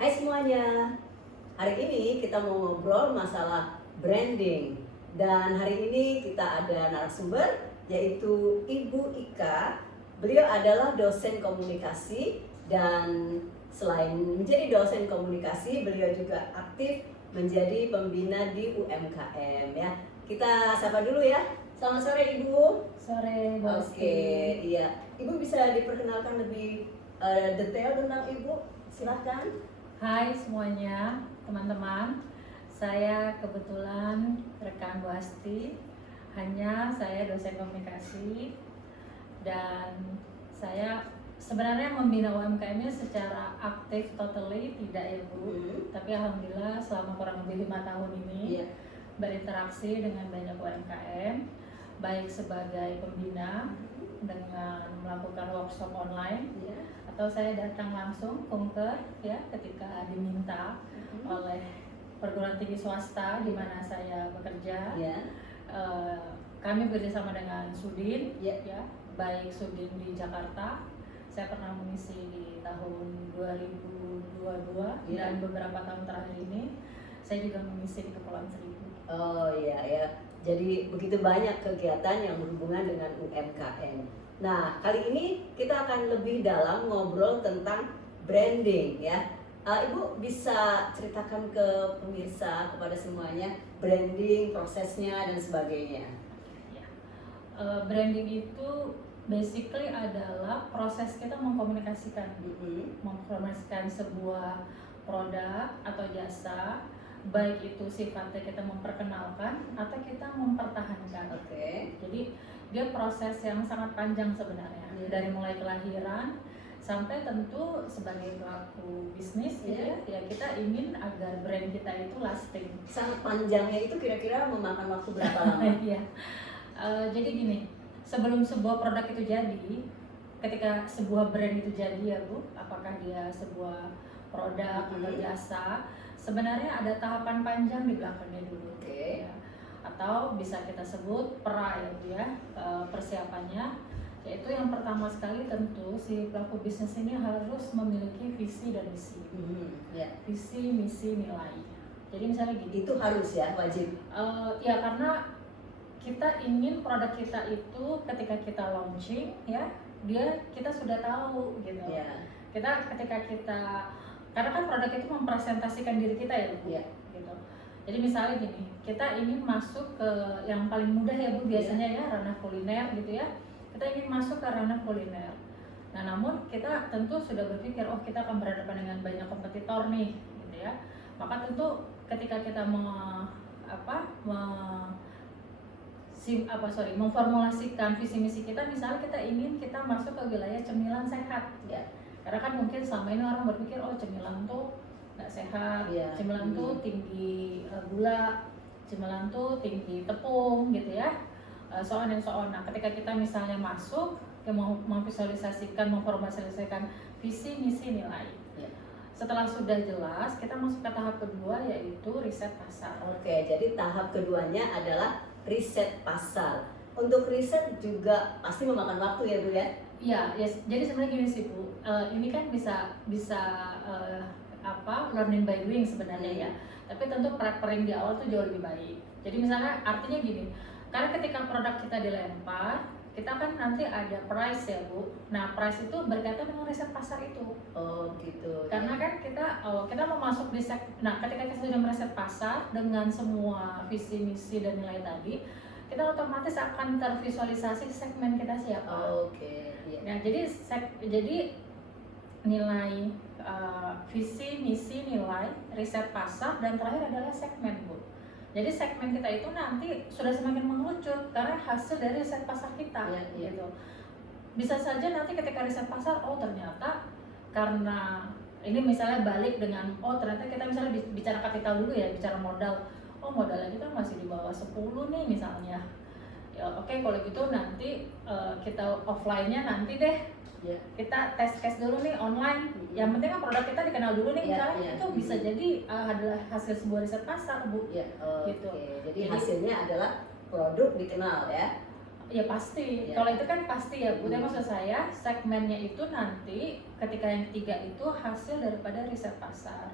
Hai semuanya, hari ini kita mau ngobrol masalah branding. Dan hari ini kita ada narasumber yaitu Ibu Ika. Beliau adalah dosen komunikasi dan selain menjadi dosen komunikasi, beliau juga aktif menjadi pembina di UMKM ya. Kita sapa dulu ya. Selamat sore Ibu. Sore, Oke, iya. Ibu bisa diperkenalkan lebih detail tentang Ibu? Silakan. Hai semuanya, teman-teman. Saya kebetulan rekan Bu Asti. Hanya saya dosen komunikasi dan saya sebenarnya membina UMKM-nya secara aktif totally tidak ya Bu. Tapi alhamdulillah selama kurang lebih 5 tahun ini berinteraksi dengan banyak UMKM, baik sebagai pembina dengan melakukan workshop online atau saya datang langsung kunker ya ketika diminta oleh perguruan tinggi swasta di mana saya bekerja. Kami bekerjasama dengan Sudin ya, baik Sudin di Jakarta. Saya pernah mengisi di tahun 2022 dan beberapa tahun terakhir ini saya juga mengisi di Kepulauan Seribu. Oh iya ya. Jadi begitu banyak kegiatan yang berhubungan dengan UMKM. Nah, kali ini kita akan lebih dalam ngobrol tentang branding ya. Ibu bisa ceritakan ke pemirsa, kepada semuanya, branding, prosesnya dan sebagainya. Branding itu basically adalah proses kita mengkomunikasikan sebuah produk atau jasa, baik itu sifatnya kita memperkenalkan atau kita mempertahankan. Jadi dia proses yang sangat panjang sebenarnya, dari mulai kelahiran sampai tentu sebagai pelaku bisnis ya kita ingin agar brand kita itu lasting. Sangat panjangnya itu kira-kira memakan waktu berapa lama? Jadi gini, sebelum sebuah produk itu jadi, ketika sebuah brand itu jadi ya Bu, apakah dia sebuah produk atau jasa, sebenarnya ada tahapan panjang di belakangnya dulu. Atau bisa kita sebut persiapannya, yaitu yang pertama sekali tentu si pelaku bisnis ini harus memiliki visi dan misi. Visi, misi, nilai. Jadi misalnya gini, itu harus ya, wajib. Ya karena kita ingin produk kita itu ketika kita launching ya, kita sudah tahu gitu. Ketika kita, karena kan produk itu mempresentasikan diri kita ya Bu, gitu. Jadi misalnya gini, kita ingin masuk ke yang paling mudah ya Bu, biasanya ya ranah kuliner gitu ya. Kita ingin masuk ke ranah kuliner. Nah, namun kita tentu sudah berpikir, oh kita akan berhadapan dengan banyak kompetitor nih, gitu ya. Maka tentu ketika kita memformulasikan visi misi kita, misalnya kita masuk ke wilayah cemilan sehat ya. Karena kan mungkin selama ini orang berpikir oh cemilan tuh nggak sehat, cemilan tuh tinggi gula, cemilan tuh tinggi tepung gitu ya, so on and so on. Nah ketika kita misalnya masuk memformulasikan visi misi nilai, setelah sudah jelas kita masuk ke tahap kedua yaitu riset pasar. Jadi tahap keduanya adalah riset pasar. Untuk riset juga pasti memakan waktu ya Bu ya? Iya, jadi sebenarnya gini sih Bu, ini kan bisa learning by doing sebenarnya ya. Tapi tentu preparing di awal tuh jauh lebih baik. Jadi misalnya artinya gini, karena ketika produk kita dilempar, kita kan nanti ada price ya Bu. Nah price itu berkaitan dengan riset pasar itu. Oh gitu. Karena kan kita mau masuk di nah ketika kita sudah meriset pasar dengan semua visi misi dan nilai tadi, kita otomatis akan tervisualisasi segmen kita siapa. Nah jadi nilai, visi misi nilai, riset pasar, dan terakhir adalah segmen Bu. Jadi segmen kita itu nanti sudah semakin mengerucut karena hasil dari riset pasar kita gitu. Bisa saja nanti ketika riset pasar, oh ternyata karena ini misalnya balik dengan ternyata kita misalnya bicara kapital dulu ya, bicara modal. Oh modalnya kita masih di bawah 10 nih misalnya. Kalau gitu nanti kita offline-nya nanti deh. Kita tes case dulu nih online. Yang penting kan produk kita dikenal dulu nih misalnya. Itu bisa jadi adalah hasil sebuah riset pasar Bu. Gitu. Jadi hasilnya adalah produk dikenal ya. Ya pasti, Ya. kalau itu kan pasti ya Bu. Tapi maksud saya segmennya itu nanti ketika yang ketiga itu hasil daripada riset pasar.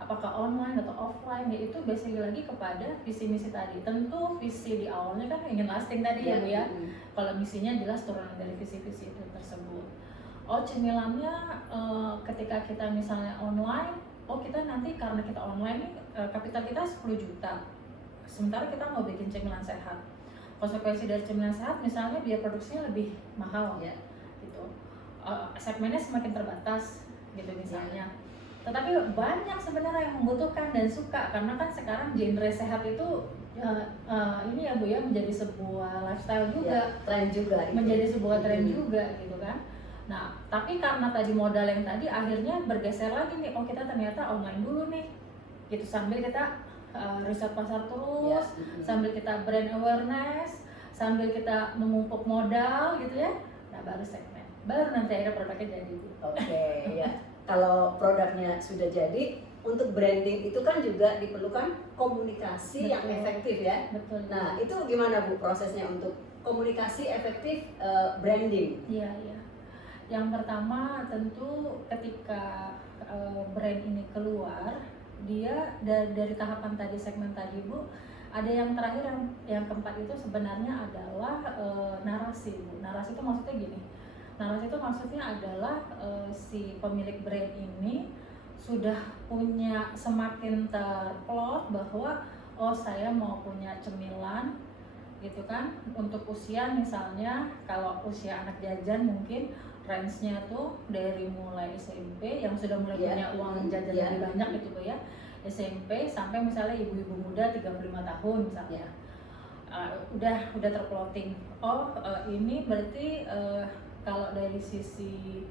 Apakah online atau offline, ya itu basic lagi kepada visi misi tadi. Tentu visi di awalnya kan ingin lasting tadi ya Bu ya. Kalau misinya jelas turunan dari visi-visi itu tersebut. Oh cemilannya ketika kita misalnya online, oh kita nanti karena kita online nih kapital kita 10 juta. Sementara kita mau bikin cemilan sehat. Konsekuensi dari cemilan sehat misalnya biaya produksinya lebih mahal Ya. gitu. Segmennya semakin terbatas gitu misalnya. Tetapi banyak sebenarnya yang membutuhkan dan suka, karena kan sekarang genre sehat itu ini ya Bu ya, menjadi sebuah lifestyle juga, Tren juga itu. menjadi sebuah tren juga gitu kan. Nah, tapi karena tadi modal yang tadi akhirnya bergeser lagi nih, oh kita ternyata online dulu nih gitu, sambil kita riset pasar terus, sambil kita brand awareness, sambil kita memupuk modal gitu ya. Nah baru segmen, baru nanti akhirnya produknya jadi. Oke, ya. Kalau produknya sudah jadi, untuk branding itu kan juga diperlukan komunikasi yang Betul. efektif ya. Betul. Nah, itu gimana Bu prosesnya untuk komunikasi efektif branding? Iya, iya. Yang pertama tentu ketika brand ini keluar, dia dari tahapan tadi, segmen tadi Bu, ada yang terakhir yang keempat itu sebenarnya adalah narasi Bu. Narasi itu maksudnya gini, narasi itu maksudnya adalah si pemilik brand ini sudah punya semakin terplot bahwa oh saya mau punya cemilan gitu kan, untuk usia misalnya kalau usia anak jajan mungkin range-nya tuh dari mulai SMP yang sudah mulai punya uang jajan lebih banyak gitu Bu ya, SMP sampai misalnya ibu-ibu muda 35 tahun misalnya. Udah terplotting. Oh, ini berarti kalau dari sisi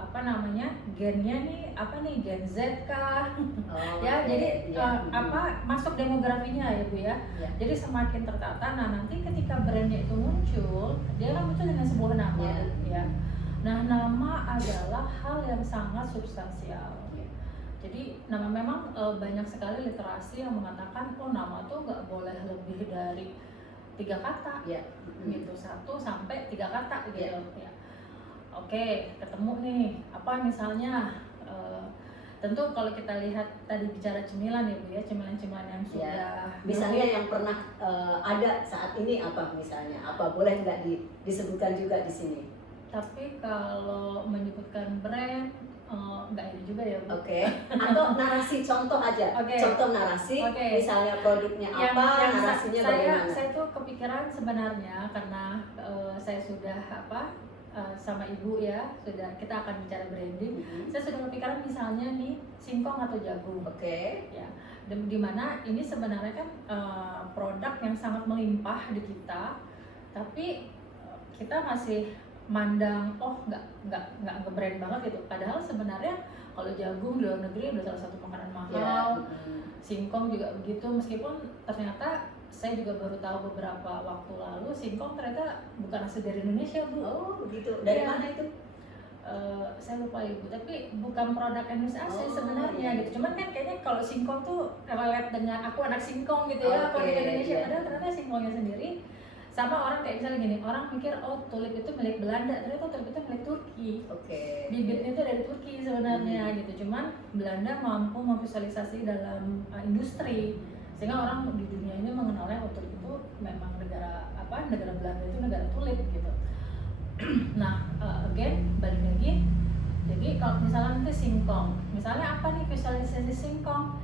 apa namanya, gennya nih apa nih, Gen Z kah? Ya, jadi apa masuk demografinya ya Bu ya. Jadi semakin tertata. Nah, nanti ketika brandnya itu muncul, dia kan muncul dengan sebuah nama ya. Nah, nama adalah hal yang sangat substansial. Jadi nama memang banyak sekali literasi yang mengatakan oh nama tuh nggak boleh lebih dari 3 kata gitu, 1 sampai 3 kata gitu ya. Oke, ketemu nih apa misalnya tentu kalau kita lihat tadi bicara cemilan ya Bu ya, cemilan-cemilan yang sudah misalnya yang pernah ada saat ini apa misalnya, apa boleh nggak disebutkan juga di sini? Tapi kalau menyebutkan brand nggak ini juga ya Bu. Oke. Atau narasi contoh aja. Contoh narasi. Misalnya produknya apa, narasinya bagaimana? Saya tuh kepikiran sebenarnya karena saya sudah sama ibu ya, sudah kita akan bicara branding. Saya sudah kepikiran misalnya nih singkong atau jagung. Ya. Di mana ini sebenarnya kan produk yang sangat melimpah di kita, tapi kita masih mandang oh nggak nge-brand banget gitu. Padahal sebenarnya kalau jagung di luar negeri udah salah satu makanan mahal, singkong juga begitu. Meskipun ternyata saya juga baru tahu beberapa waktu lalu singkong ternyata bukan asli dari Indonesia Bu. Oh begitu. Dari mana itu? Saya lupa Ibu, tapi bukan produk Indonesia asli sebenarnya gitu. Cuman kan kayaknya kalau singkong tuh relate dengan aku anak singkong gitu ya, produk Indonesia. Padahal ternyata singkongnya sendiri. Sama orang kayak misalnya gini, orang mikir oh tulip itu milik Belanda, ternyata tulip itu milik Turki. Bibitnya itu dari Turki sebenarnya gitu. Cuman Belanda mampu memvisualisasi dalam industri sehingga orang di dunia ini mengenalnya oh tulip itu memang negara Belanda itu negara tulip gitu. Nah, again balik lagi. Jadi kalau misalnya nanti singkong, misalnya apa nih visualisasi singkong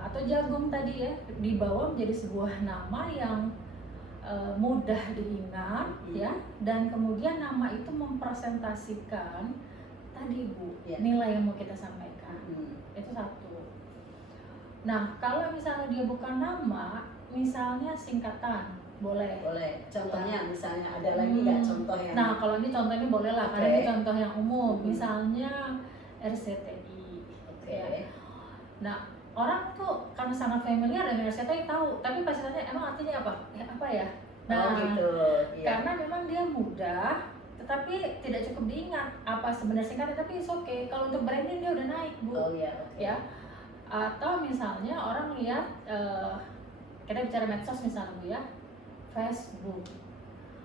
atau jagung tadi ya, dibawa menjadi sebuah nama yang mudah diingat ya, dan kemudian nama itu mempresentasikan tadi Bu nilai yang mau kita sampaikan. Itu satu. Nah, kalau misalnya dia bukan nama, misalnya singkatan, boleh. Contohnya misalnya ada lagi nggak contoh yang? Nah, kalau ini contohnya boleh lah, karena ini contoh yang umum. Misalnya RCTI. Ya. Nah, orang tuh karena sangat familiar dengan RCTI tahu, tapi pasti tanya emang artinya apa? Apa ya? Nah, karena memang dia mudah, tetapi tidak cukup diingat apa sebenarnya singkatnya. Tapi oke. Kalau untuk branding dia udah naik Bu. Ya. Atau misalnya orang lihat kita bicara medsos misalnya Bu ya, Facebook.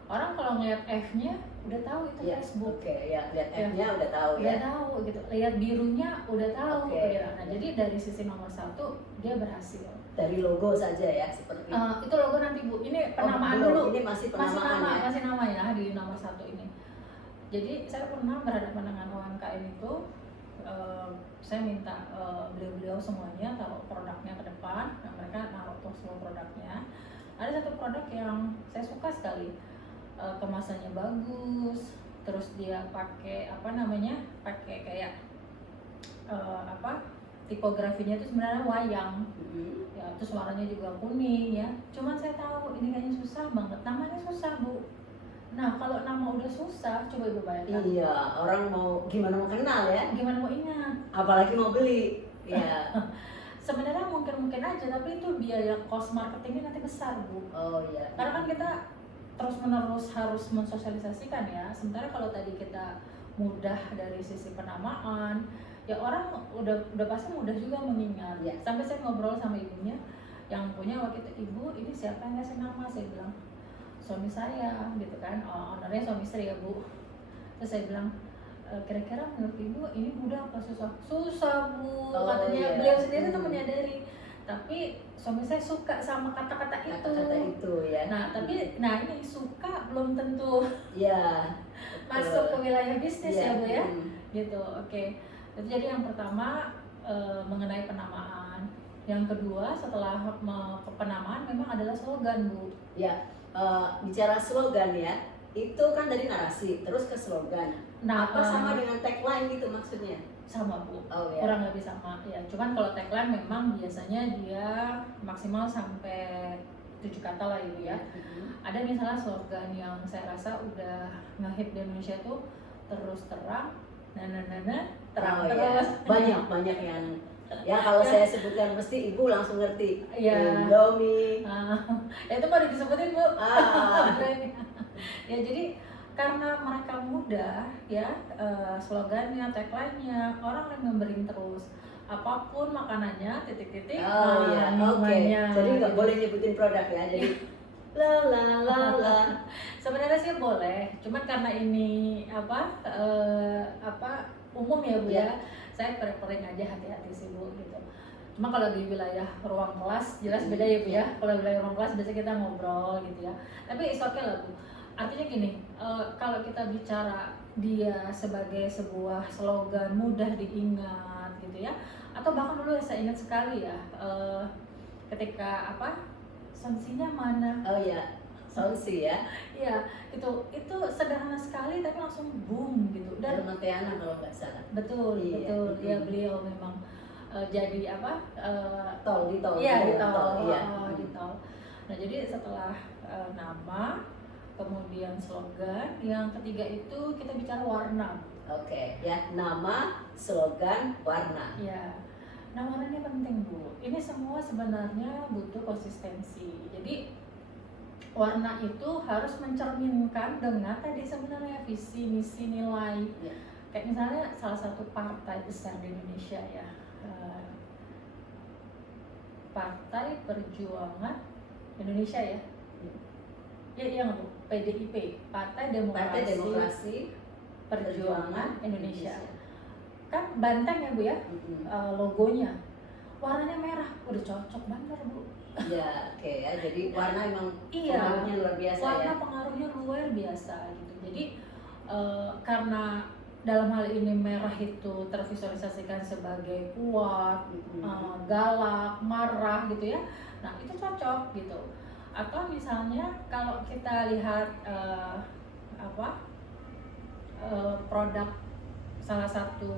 Orang kalau ngeliat F-nya udah tahu itu Ya, Facebook. Oke, ya lihat Ya. F-nya udah tahu Udah ya. tahu gitu. Lihat birunya udah tahu. Oke. Ya. Nah, jadi dari sisi nomor 1 dia berhasil. Dari logo saja ya seperti Itu logo nanti Bu. Ini penamaan belum. dulu. Ini masih penamaan ya. Masih nama ya di nomor 1 ini. Jadi saya pernah berhadapan dengan UMKM itu, saya minta beliau-beliau semuanya taruh produknya ke depan. Nah, mereka naruh tuh semua produknya. Ada satu produk yang saya suka sekali, kemasannya bagus, terus dia pakai pakai kayak tipografinya itu sebenarnya wayang. Ya, terus warnanya juga kuning ya. Cuman saya tahu ini kayaknya susah banget, namanya susah Bu. Nah kalau nama udah susah, coba Ibu bayangkan. Iya, orang gimana mau kenal ya, Gimana mau ingat? apalagi mau beli. Ya. Sebenarnya mungkin aja, tapi itu biaya cost marketingnya nanti besar Bu. Oh iya. Karena kan kita terus menerus harus mensosialisasikan ya. Sementara kalau tadi kita mudah dari sisi penamaan, ya orang udah pasti mudah juga mengingat. Ya. Sampai saya ngobrol sama ibunya yang punya waktu itu, ibu ini siapa yang ngasih nama? Saya bilang suami saya gitu kan, ownernya suami istri ya Bu. Terus saya bilang kira-kira menurut ibu ini mudah apa susah? Susah Bu, katanya. Iya. Beliau sendiri tuh menyadari, tapi suami saya suka sama kata-kata itu. Kata-kata itu ya. Nah tapi ini suka belum tentu Ya. masuk ke wilayah bisnis ya Bu ya. Hmm. Gitu, oke. Jadi yang pertama mengenai penamaan. Yang kedua setelah penamaan memang adalah slogan Bu. Ya, bicara slogan ya, itu kan dari narasi terus ke slogan. Nah, Apa sama dengan tagline gitu maksudnya? sama Bu, Oh ya. kurang lebih sama ya. Cuman kalau tagline memang biasanya dia maksimal sampai 7 kata lah Ibu ya. Ada misalnya slogan yang saya rasa udah ngehit di Indonesia tuh, terus terang, terang Oh, terus. iya. Banyak yang ya kalau saya sebutkan pasti ibu langsung ngerti. Iya. Indomie. Ya itu baru disebutin Bu. Ah. Ya jadi karena mereka mudah ya, slogannya, tagline-nya, orang remembering terus. Apapun makanannya, titik-titik, Oh iya, oke. minumannya. Jadi nggak boleh nyebutin produk ya. Jadi la la la la. Sebenarnya sih boleh, cuman karena ini umum ya Bu ya, saya preferring aja hati-hati sih Bu gitu. Cuma kalau di wilayah ruang kelas jelas beda ya Bu ya. Kalau wilayah ruang kelas biasanya kita ngobrol gitu ya. Tapi it's okay lah Bu. Artinya gini, kalau kita bicara dia sebagai sebuah slogan mudah diingat gitu ya, atau bahkan dulu saya ingat sekali ya, ketika sanksinya mana? Oh iya, sonsi ya. Iya, itu sederhana sekali tapi langsung boom gitu. Dan Darmatiana kalau nggak salah. betul, Iya. betul. Ya beliau memang jadi Tol di tol. Iya, di jalan tol. Iya. Di tol. Nah, jadi setelah nama, kemudian slogan, yang ketiga itu kita bicara warna. Oke, ya nama, slogan, warna. Ya. Nah, warnanya penting Bu. Ini semua sebenarnya butuh konsistensi. Jadi warna itu harus mencerminkan dengan tadi sebenarnya visi, misi, nilai. Ya. Kayak misalnya salah satu partai besar di Indonesia ya, Partai Perjuangan Indonesia ya. Ya iya nggak Bu? PDIP, Partai Partai Demokrasi Perjuangan Indonesia. Kan banteng ya Bu ya, logonya warnanya merah, udah cocok banget Bu. Ya, oke ya. Jadi warna emang Iya, pengaruhnya luar biasa warna ya. pengaruhnya luar biasa gitu. Jadi karena dalam hal ini merah itu tervisualisasikan sebagai kuat, galak, marah gitu ya. Nah itu cocok gitu. Atau misalnya kalau kita lihat produk salah satu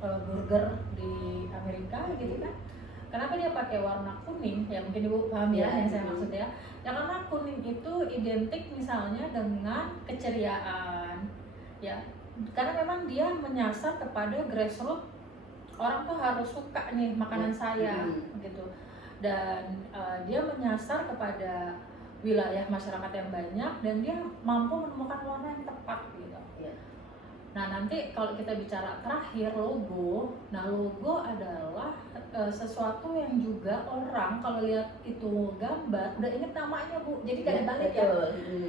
burger di Amerika gitu kan, kenapa dia pakai warna kuning? Ya mungkin Ibu paham ya yang saya maksud ya. Ya karena kuning itu identik misalnya dengan keceriaan, ya. Karena memang dia menyasar kepada grassroots, orang tuh harus suka nih makanan saya gitu. Dan dia menyasar kepada wilayah masyarakat yang banyak dan dia mampu menemukan warna yang tepat gitu. Ya. Nah nanti kalau kita bicara terakhir logo, nah logo adalah sesuatu yang juga orang kalau lihat itu gambar udah inget namanya Bu, jadi gak ada balik ya.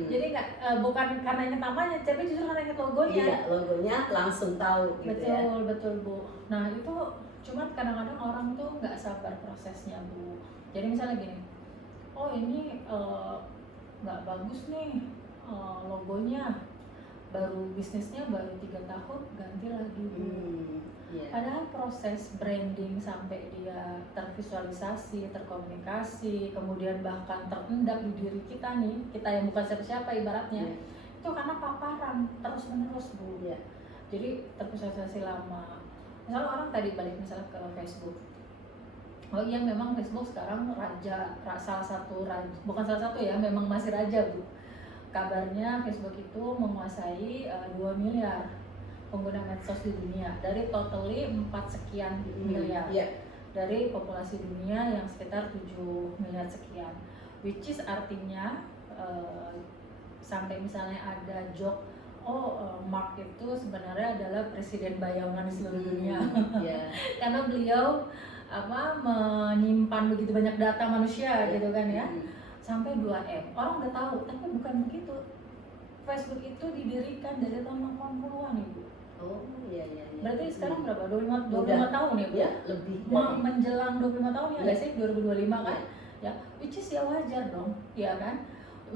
Jadi nggak bukan karena inget namanya, tapi justru karena inget logonya. Iya, logonya langsung tahu gitu Betul, ya. betul Bu. Nah itu cuman kadang-kadang orang tuh nggak sabar prosesnya Bu. Jadi misalnya gini, oh ini nggak bagus nih logonya, baru bisnisnya baru 3 tahun ganti lagi Bu. Iya. Padahal proses branding sampai dia tervisualisasi, terkomunikasi, kemudian bahkan terendap di diri kita nih, kita yang bukan siapa-siapa ibaratnya, itu karena paparan terus-menerus Bu. Jadi tervisualisasi lama. Misalnya orang tadi balik misalnya ke Facebook. Oh iya memang Facebook sekarang salah satu raja, bukan salah satu ya, memang masih raja Bu. Kabarnya Facebook itu menguasai 2 miliar pengguna medsos di dunia dari totally 4 sekian miliar dari populasi dunia yang sekitar 7 miliar sekian, which is artinya sampai misalnya ada joke Mark itu sebenarnya adalah presiden bayangan di seluruh dunia. Karena beliau menyimpan begitu banyak data manusia gitu kan ya, sampai 2M. Orang udah tahu, tapi bukan begitu. Facebook itu didirikan dari tahun 80-an Ibu. Oh iya. Berarti sekarang berapa? 25 tahun ya Bu? Ya, lebih menjelang 25 tahun ya nggak sih? 2025 kan? Ya, which is ya wajar dong, ya kan?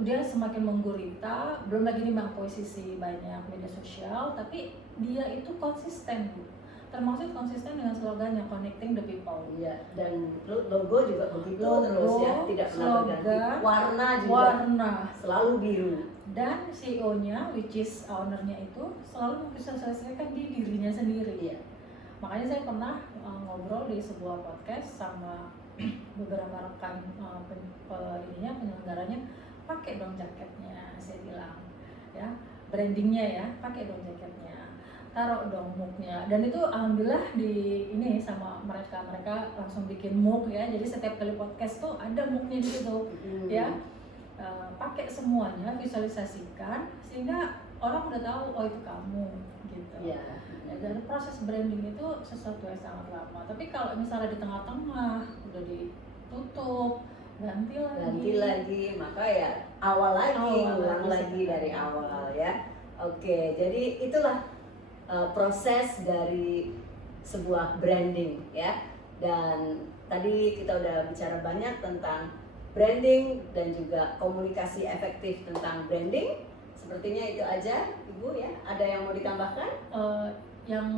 Dia semakin menggurita, belum lagi nih posisi banyak media sosial, tapi dia itu konsisten Bu. Termasuk konsisten dengan slogannya Connecting the People. Iya, dan logo juga begitu terus ya, tidak pernah berganti. Warna juga selalu biru. Dan CEO-nya, which is owner-nya itu selalu memvisualisasikan di dirinya sendiri. Makanya saya pernah ngobrol di sebuah podcast sama beberapa rekan penyelenggaranya, pakai dong jaketnya, saya bilang ya, brandingnya ya, pakai dong jaketnya, taruh dong muknya. Dan itu alhamdulillah di ini sama mereka langsung bikin muk ya, jadi setiap kali podcast tuh ada muknya di situ ya. Pakai semuanya, visualisasikan sehingga orang udah tahu oh itu kamu gitu. Dan proses branding itu sesuatu yang sangat lama. Tapi kalau misalnya di tengah-tengah udah ditutup, ganti lagi, maka ya awal lagi dari awal ya. Oke, jadi itulah proses dari sebuah branding ya. Dan tadi kita udah bicara banyak tentang branding dan juga komunikasi efektif tentang branding. Sepertinya itu aja Ibu ya. Ada yang mau ditambahkan? Yang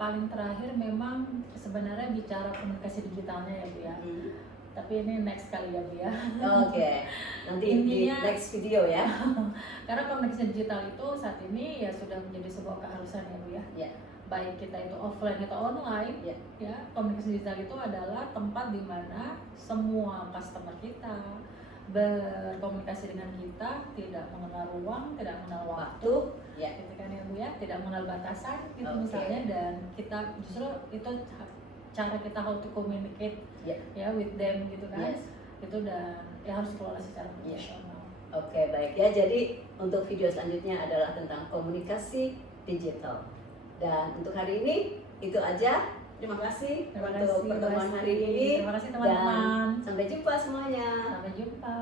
paling terakhir memang sebenarnya bicara komunikasi digitalnya ya Bu ya. Tapi ini next kali ya Bu ya. Oke. Nanti intinya, di next video ya. Karena komunikasi digital itu saat ini ya sudah menjadi sebuah keharusan ya Bu ya. Baik kita itu offline atau online, ya komunikasi digital itu adalah tempat di mana semua customer kita berkomunikasi dengan kita, tidak mengenal ruang, tidak mengenal waktu, gitu kan ya Bu ya, tidak mengenal batasan gitu misalnya, dan kita justru itu cara kita how to communicate ya with them gitu kan, itu dan ya harus kelola secara profesional. Oke, baik ya. Jadi untuk video selanjutnya adalah tentang komunikasi digital. Dan untuk hari ini itu aja. Terima kasih untuk pertemuan hari ini. Terima kasih teman-teman. Dan sampai jumpa semuanya. Sampai jumpa.